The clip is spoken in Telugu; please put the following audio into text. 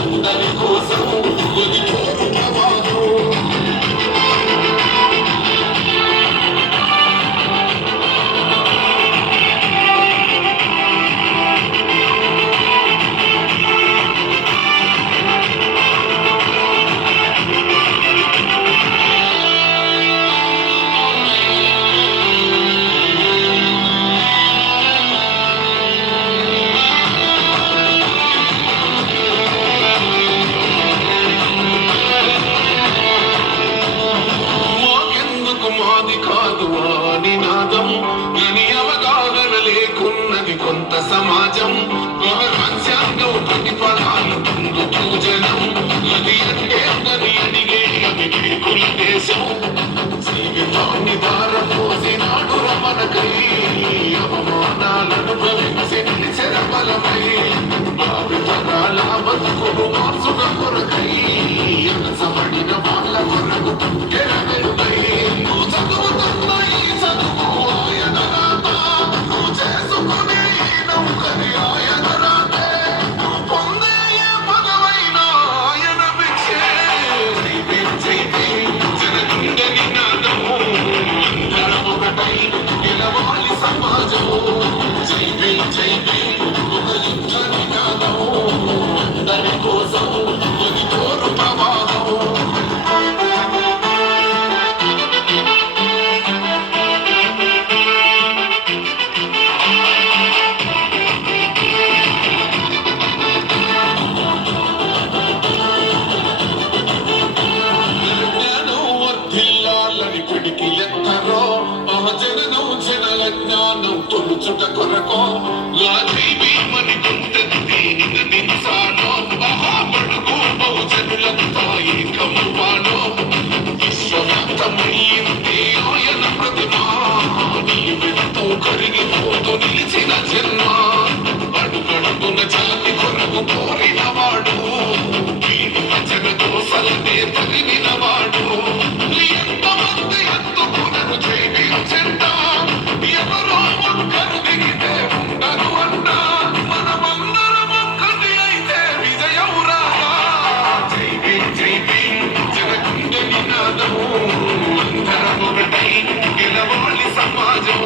అందరి కోసం మాది కాదు నినాదం గని అవగాహన లేకున్నది కొంత సమాజం రాజ్యాంగం ప్రతిఫలాలు ముందు పూజనం అది అంటే గని అడిగే అది కుల దేశం జీవితాన్ని దారపోసినాడు రమణకై అవమానాలను భవించి నిలిచిన బలమై భావితరాల బతుకును మార్చుట కొరకై అనసబడిన వాళ్ళ కొరకు ఎరగెరుగై జ్ఞానం తొలుచుట కొరకో లాజీవీమని గుంతెత్తి నిందించాలో మహాబడుగు బహుజనులంతా ఏకమువాలో విశ్వవ్యాప్తమైంది ఆయన ప్రతిమ నీవెంతో కరిగిపోతూ నిలిచిన జన్మ అడుగడుగున జాతి కొరకు కోరిన వాడు వీరి భజన దోసలనే తగిలిన వాడు ఎంతమంది అందుకునను జైవించండా ఎవరో ఒక్కరు దిగితే ఉండరు అన్నా మనమందరం ఒక్కటి అయితే విజయం రాగా జై భీమ్ జనగుండె నినాదము అందరం ఒకటై గెలవాలి సమాజం